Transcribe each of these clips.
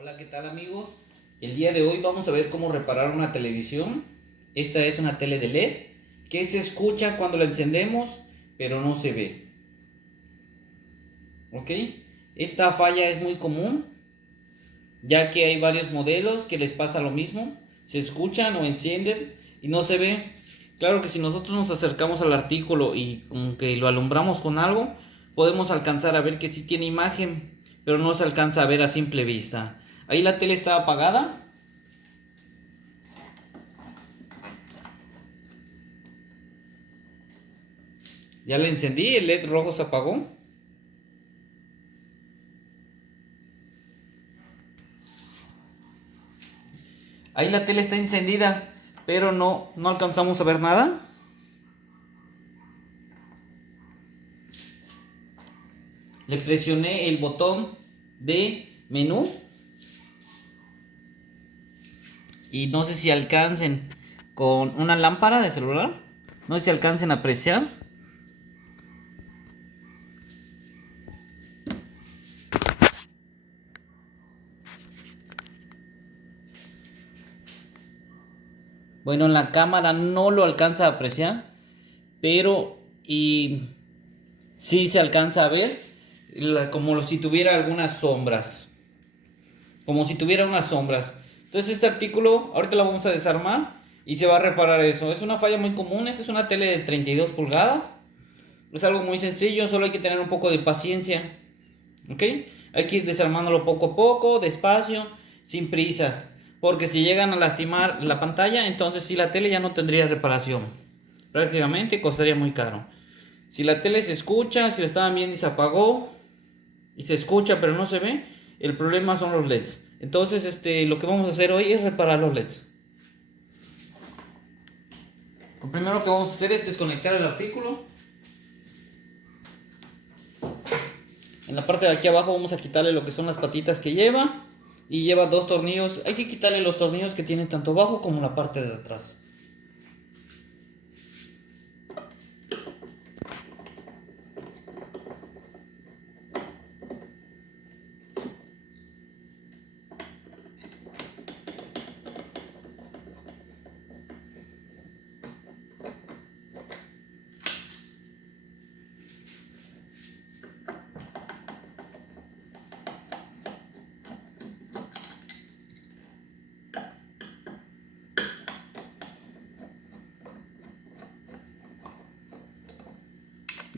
Hola, ¿qué tal amigos? El día de hoy vamos a ver cómo reparar una televisión. Esta es una tele de LED que se escucha cuando la encendemos, pero no se ve. ¿Ok? Esta falla es muy común, ya que hay varios modelos que les pasa lo mismo. Se escuchan o encienden y no se ve. Claro que si nosotros nos acercamos al artículo y como que lo alumbramos con algo, podemos alcanzar a ver que sí tiene imagen, pero no se alcanza a ver a simple vista. Ahí la tele está apagada. Ya le encendí, el LED rojo se apagó. Ahí la tele está encendida, pero no alcanzamos a ver nada. Le presioné el botón de menú y no sé si alcancen con una lámpara de celular. No sé si alcancen a apreciar. Bueno, en la cámara no lo alcanza a apreciar, pero y sí se alcanza a ver como si tuviera algunas sombras. Como si tuviera unas sombras. Entonces este artículo, ahorita lo vamos a desarmar y se va a reparar eso. Es una falla muy común, esta es una tele de 32 pulgadas. Es algo muy sencillo, solo hay que tener un poco de paciencia. ¿Ok? Hay que ir desarmándolo poco a poco, despacio, sin prisas. Porque si llegan a lastimar la pantalla, entonces sí la tele ya no tendría reparación. Prácticamente costaría muy caro. Si la tele se escucha, si la estaban viendo y se apagó, y se escucha pero no se ve, el problema son los LEDs. Entonces, lo que vamos a hacer hoy es reparar los LEDs. Lo primero que vamos a hacer es desconectar el artículo. En la parte de aquí abajo vamos a quitarle lo que son las patitas que lleva. Y lleva dos tornillos. Hay que quitarle los tornillos que tienen tanto abajo como la parte de atrás.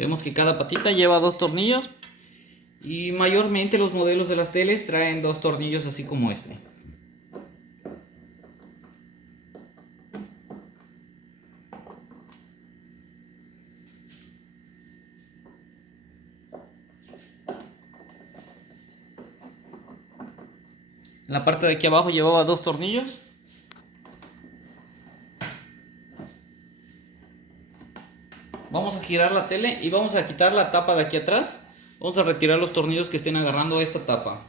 Vemos que cada patita lleva dos tornillos. Y mayormente los modelos de las teles traen dos tornillos así como este. En la parte de aquí abajo llevaba dos tornillos. Vamos a girar la tele y vamos a quitar la tapa de aquí atrás. Vamos a retirar los tornillos que estén agarrando esta tapa.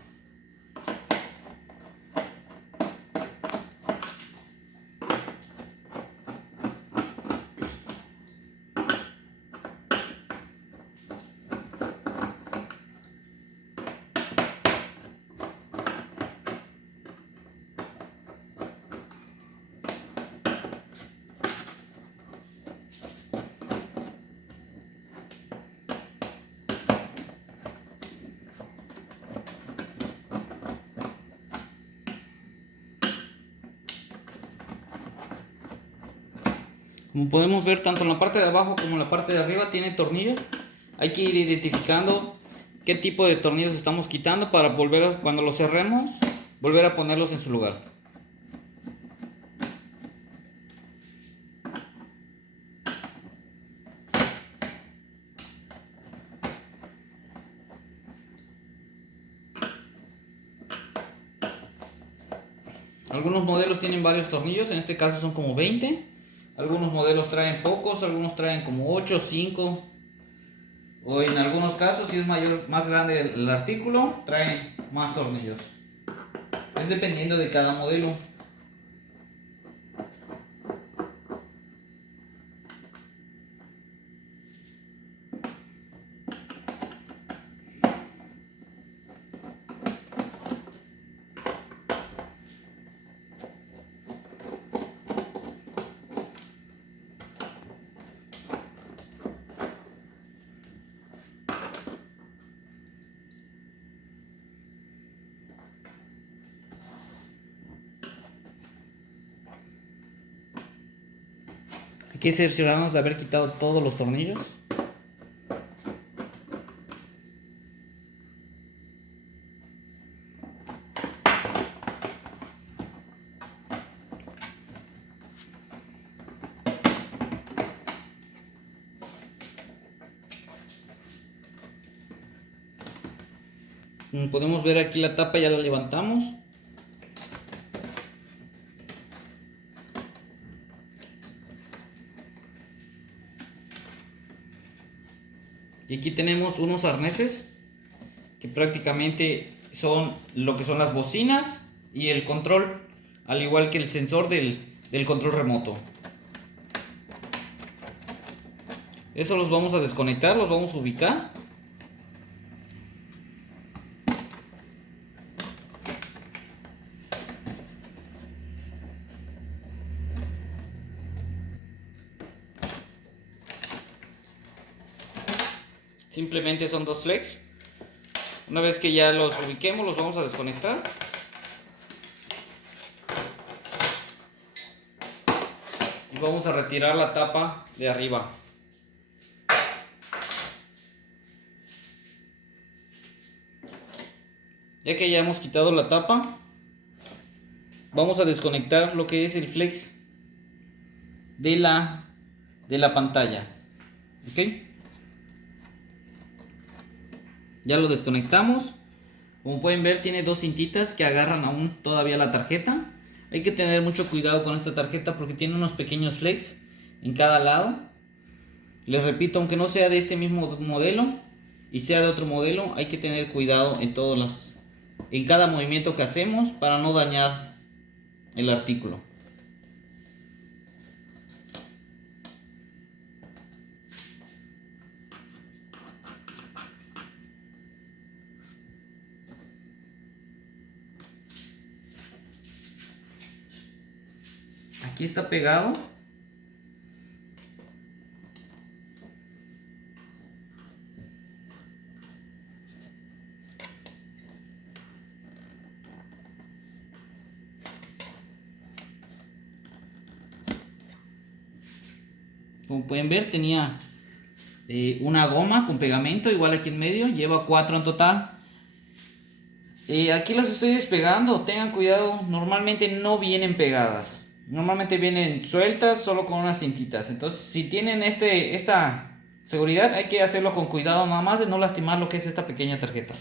Como podemos ver, tanto en la parte de abajo como en la parte de arriba tiene tornillos. Hay que ir identificando qué tipo de tornillos estamos quitando para volver cuando los cerremos, volver a ponerlos en su lugar. Algunos modelos tienen varios tornillos, en este caso son como 20. Algunos modelos traen pocos, algunos traen como 8, 5. O en algunos casos, si es mayor, más grande el artículo, traen más tornillos. Es dependiendo de cada modelo. que cerciorarnos de haber quitado todos los tornillos. Como podemos ver aquí, la tapa ya la levantamos. Y aquí tenemos unos arneses que prácticamente son lo que son las bocinas y el control, al igual que el sensor del control remoto. Eso los vamos a desconectar, los vamos a ubicar. Simplemente son dos flex. Una vez que ya los ubiquemos, los vamos a desconectar. Y vamos a retirar la tapa de arriba. Ya que ya hemos quitado la tapa, vamos a desconectar lo que es el flex de la pantalla. ¿Ok? Ya lo desconectamos. Como pueden ver, tiene dos cintitas que agarran aún todavía la tarjeta. Hay que tener mucho cuidado con esta tarjeta porque tiene unos pequeños flex en cada lado. Les repito, aunque no sea de este mismo modelo y sea de otro modelo, hay que tener cuidado en cada movimiento que hacemos para no dañar el artículo. Aquí está pegado. Como pueden ver, tenía una goma con pegamento, igual aquí en medio, lleva 4 en total. Aquí los estoy despegando, tengan cuidado, normalmente no vienen pegadas, normalmente vienen sueltas solo con unas cintitas. Entonces si tienen esta seguridad, hay que hacerlo con cuidado, nada más de no lastimar lo que es esta pequeña tarjeta.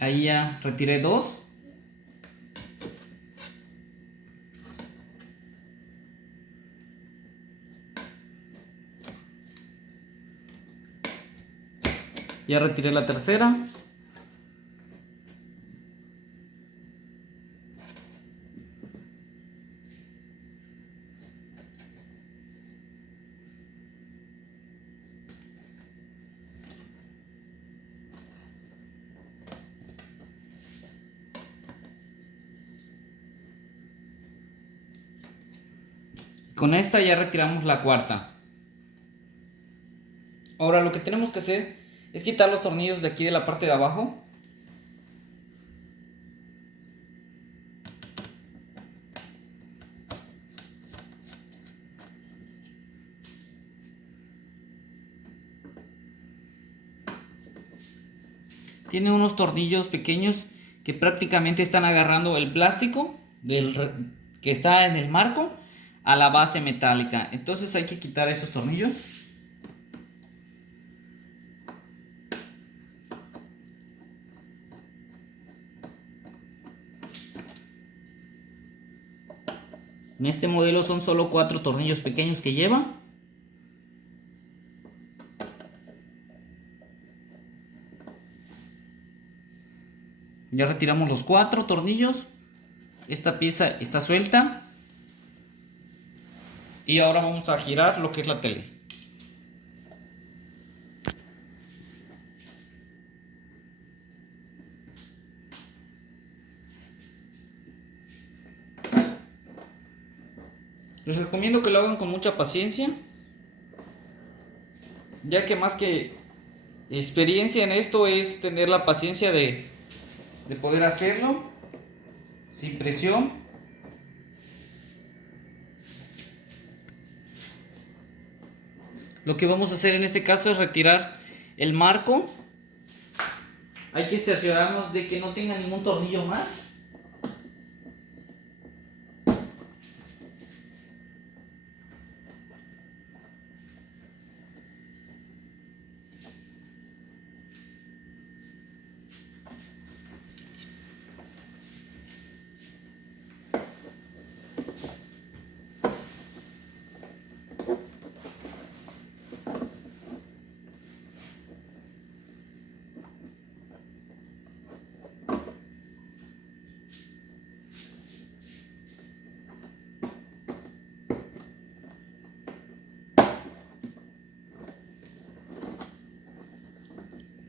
Ahí ya retiré 2. Ya retiré la tercera. Con esta ya retiramos la cuarta. Ahora lo que tenemos que hacer es quitar los tornillos de aquí de la parte de abajo. Tiene unos tornillos pequeños que prácticamente están agarrando el plástico que está en el marco a la base metálica. Entonces hay que quitar esos tornillos. En este modelo son solo 4 tornillos pequeños que lleva. Ya retiramos los 4 tornillos. Esta pieza está suelta. Y ahora vamos a girar lo que es la tele. Les recomiendo que lo hagan con mucha paciencia, ya que más que experiencia en esto es tener la paciencia de poder hacerlo sin presión. Lo que vamos a hacer en este caso es retirar el marco. Hay que cerciorarnos de que no tenga ningún tornillo más.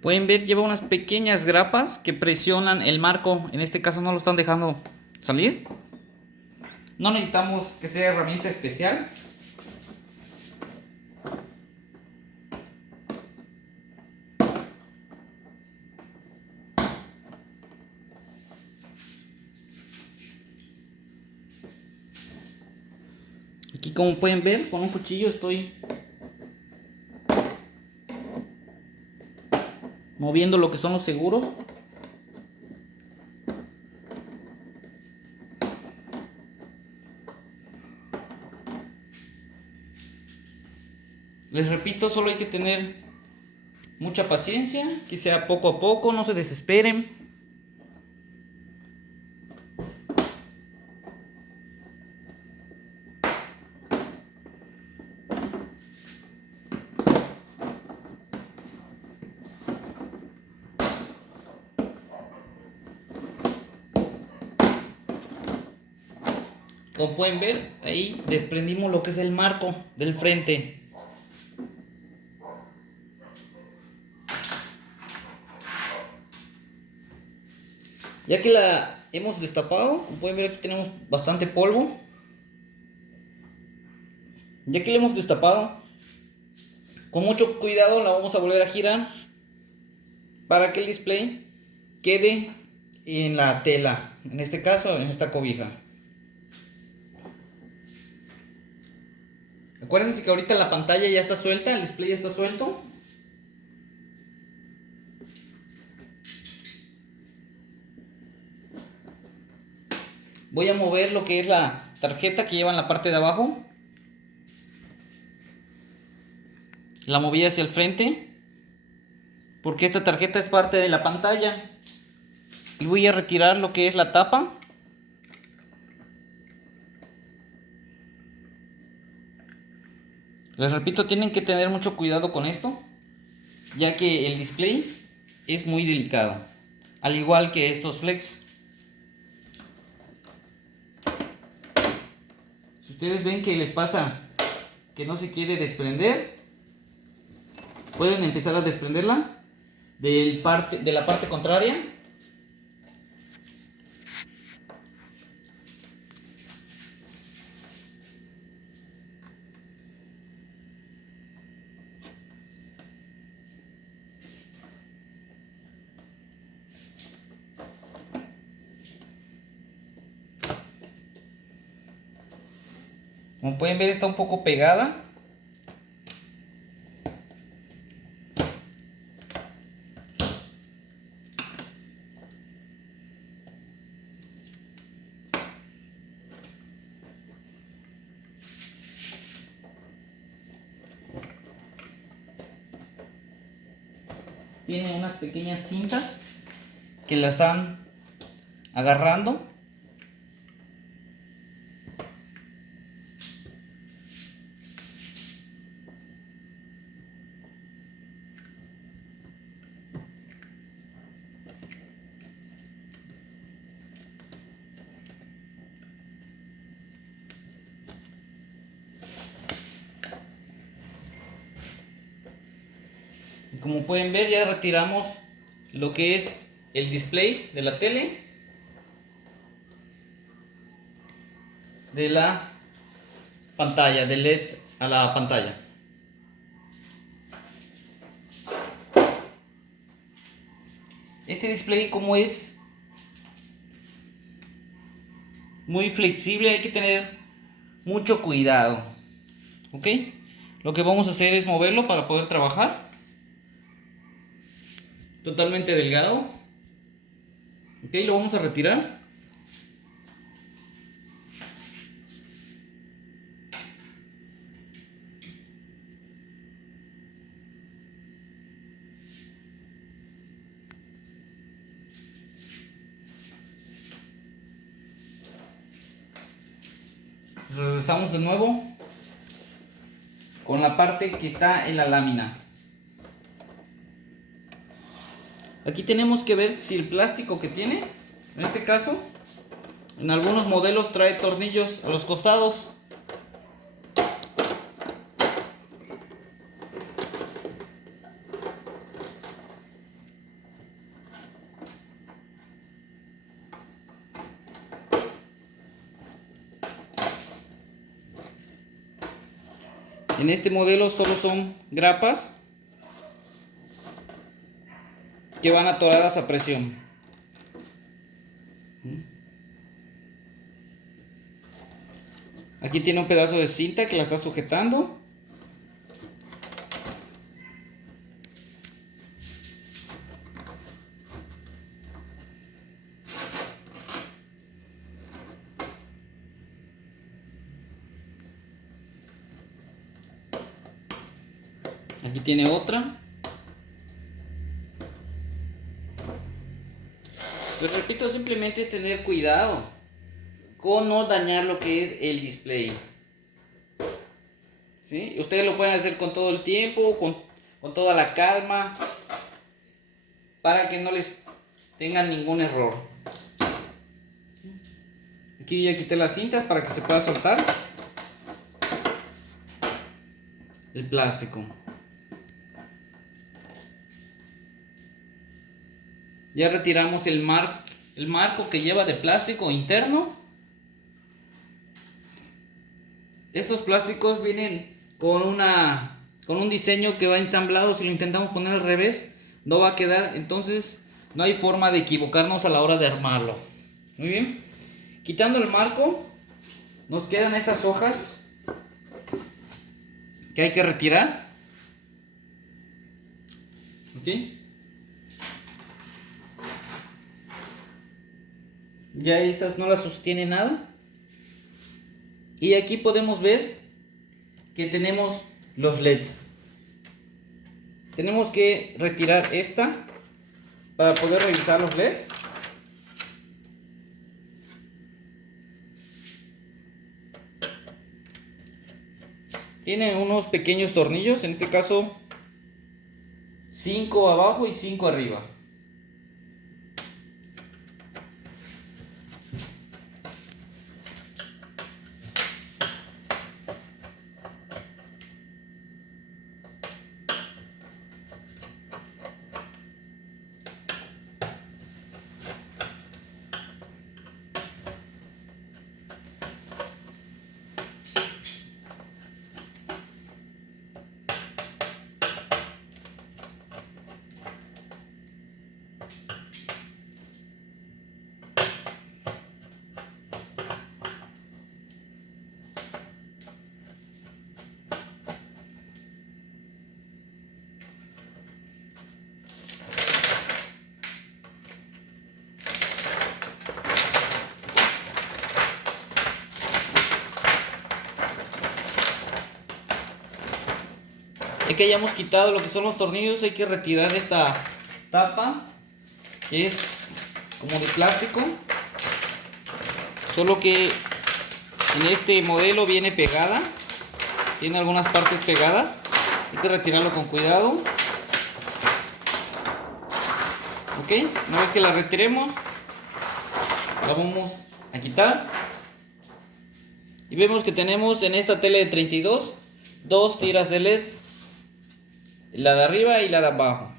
Pueden ver, lleva unas pequeñas grapas que presionan el marco. En este caso no lo están dejando salir. No necesitamos que sea herramienta especial. Aquí, como pueden ver, con un cuchillo estoy moviendo lo que son los seguros. Les repito, solo hay que tener mucha paciencia, que sea poco a poco, no se desesperen. Como pueden ver, ahí desprendimos lo que es el marco del frente. Ya que la hemos destapado, como pueden ver, aquí tenemos bastante polvo. Ya que la hemos destapado, con mucho cuidado la vamos a volver a girar para que el display quede en la tela, en este caso en esta cobija. Acuérdense que ahorita la pantalla ya está suelta, el display ya está suelto. Voy a mover lo que es la tarjeta que lleva en la parte de abajo. La moví hacia el frente porque esta tarjeta es parte de la pantalla. Y voy a retirar lo que es la tapa. Les repito, tienen que tener mucho cuidado con esto, ya que el display es muy delicado, al igual que estos flex. Si ustedes ven que les pasa que no se quiere desprender, pueden empezar a desprenderla de la parte contraria. Como pueden ver, está un poco pegada. Tiene unas pequeñas cintas que la están agarrando. Y como pueden ver, ya retiramos lo que es el display de la tele de la pantalla, del LED a la pantalla. Este display, como es muy flexible, hay que tener mucho cuidado. ¿Ok? Lo que vamos a hacer es moverlo para poder trabajar. Totalmente delgado. Ok, lo vamos a retirar. Regresamos de nuevo con la parte que está en la lámina. Aquí tenemos que ver si el plástico que tiene, en este caso, en algunos modelos trae tornillos a los costados. En este modelo solo son grapas que van atoradas a presión. Aquí tiene un pedazo de cinta que la está sujetando. Aquí tiene otra. Les repito, simplemente es tener cuidado con no dañar lo que es el display. ¿Sí? Ustedes lo pueden hacer con todo el tiempo, con toda la calma, para que no les tengan ningún error. Aquí ya quité las cintas para que se pueda soltar el plástico. Ya retiramos el marco que lleva de plástico interno. Estos plásticos vienen con un diseño que va ensamblado. Si lo intentamos poner al revés, no va a quedar. Entonces no hay forma de equivocarnos a la hora de armarlo. Muy bien. Quitando el marco, nos quedan estas hojas que hay que retirar. ¿Ok? Ya esas no las sostiene nada. Y aquí podemos ver que tenemos los LEDs. Tenemos que retirar esta para poder revisar los LEDs. Tiene unos pequeños tornillos, en este caso 5 abajo y 5 arriba. Ya que hayamos quitado lo que son los tornillos, hay que retirar esta tapa que es como de plástico, solo que en este modelo viene pegada, tiene algunas partes pegadas, hay que retirarlo con cuidado. Ok, una vez que la retiremos, la vamos a quitar y vemos que tenemos en esta tele de 32 dos tiras de LED, la de arriba y la de abajo.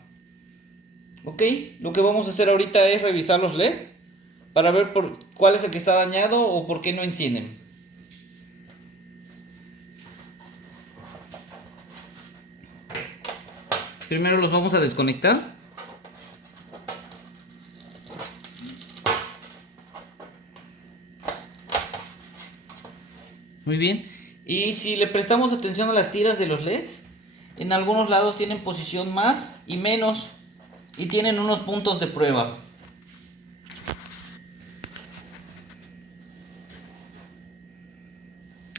Ok, lo que vamos a hacer ahorita es revisar los LED para ver cuál es el que está dañado o por qué no encienden. Primero los vamos a desconectar. Muy bien. Y si le prestamos atención a las tiras de los LEDs, en algunos lados tienen posición más y menos y tienen unos puntos de prueba.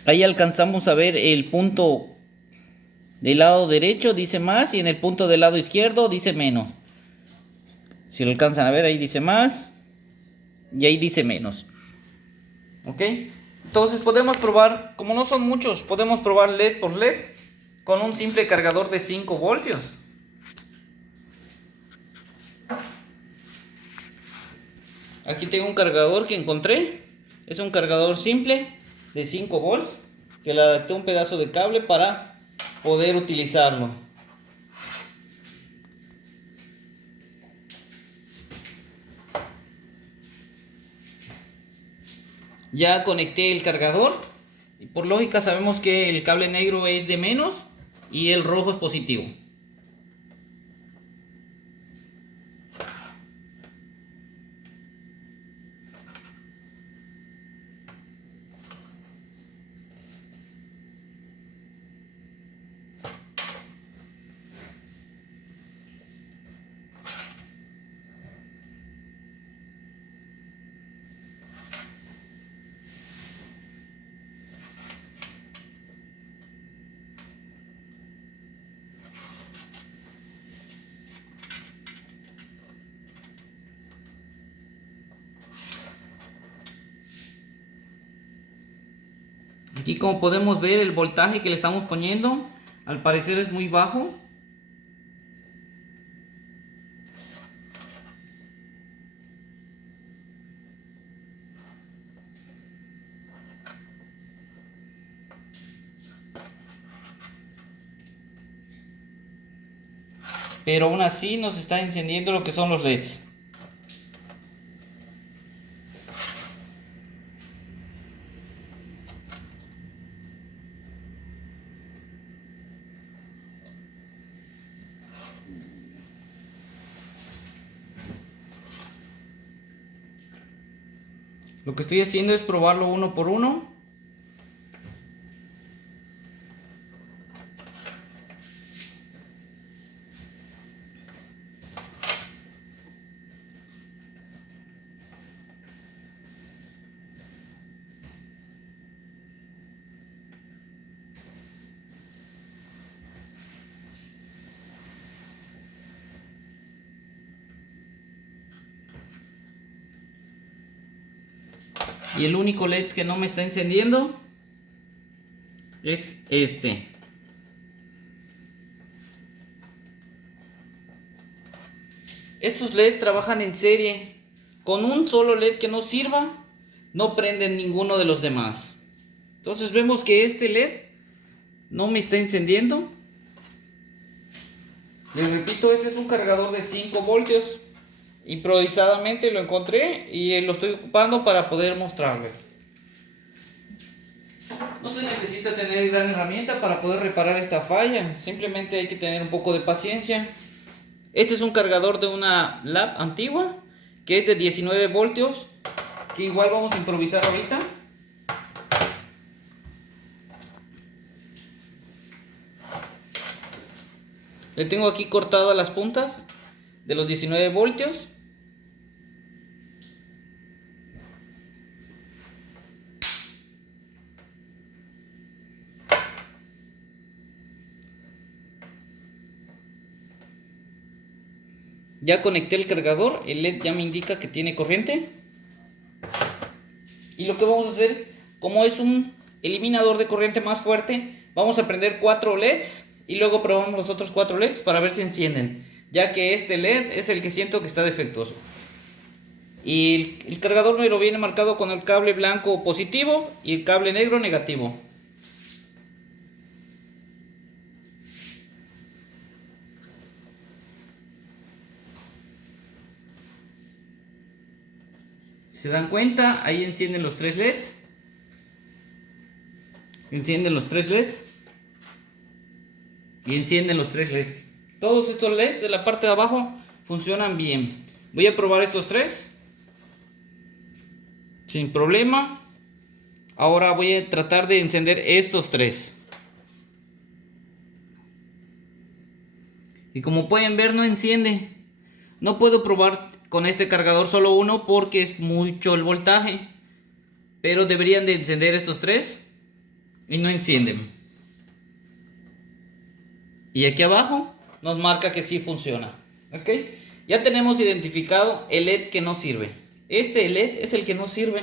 Ahí alcanzamos a ver el punto del lado derecho dice más y en el punto del lado izquierdo dice menos. Si lo alcanzan a ver, ahí dice más y ahí dice menos. ¿Ok? Entonces podemos probar, como no son muchos, podemos probar LED por LED con un simple cargador de 5 voltios. Aquí tengo un cargador que encontré. Es un cargador simple de 5 volts que le adapté un pedazo de cable para poder utilizarlo. Ya conecté el cargador y por lógica sabemos que el cable negro es de menos y el rojo es positivo. Aquí como podemos ver el voltaje que le estamos poniendo al parecer es muy bajo. Pero aún así nos está encendiendo lo que son los LEDs. Lo que estoy haciendo es probarlo uno por uno. Y el único LED que no me está encendiendo es este. Estos LED trabajan en serie. Con un solo LED que no sirva, no prenden ninguno de los demás. Entonces vemos que este LED no me está encendiendo. Les repito, este es un cargador de 5 voltios. Improvisadamente lo encontré y lo estoy ocupando para poder mostrarles. No se necesita tener gran herramienta para poder reparar esta falla. Simplemente hay que tener un poco de paciencia. Este es un cargador de una lab antigua que es de 19 voltios, que igual vamos a improvisar ahorita. Le tengo aquí cortadas las puntas de los 19 voltios. Ya conecté el cargador, el LED ya me indica que tiene corriente. Y lo que vamos a hacer, como es un eliminador de corriente más fuerte, vamos a prender 4 LEDs y luego probamos los otros 4 LEDs para ver si encienden, ya que este LED es el que siento que está defectuoso. Y el cargador me lo viene marcado con el cable blanco positivo y el cable negro negativo. Si se dan cuenta, ahí encienden los 3 LEDs. Encienden los 3 LEDs. Y encienden los 3 LEDs. Todos estos LEDs de la parte de abajo funcionan bien. Voy a probar estos tres sin problema. Ahora voy a tratar de encender estos tres. Y como pueden ver, no enciende. No puedo probar con este cargador solo uno porque es mucho el voltaje. Pero deberían de encender estos tres y no encienden. Y aquí abajo nos marca que sí funciona. ¿Ok? Ya tenemos identificado el LED que no sirve. Este LED es el que no sirve.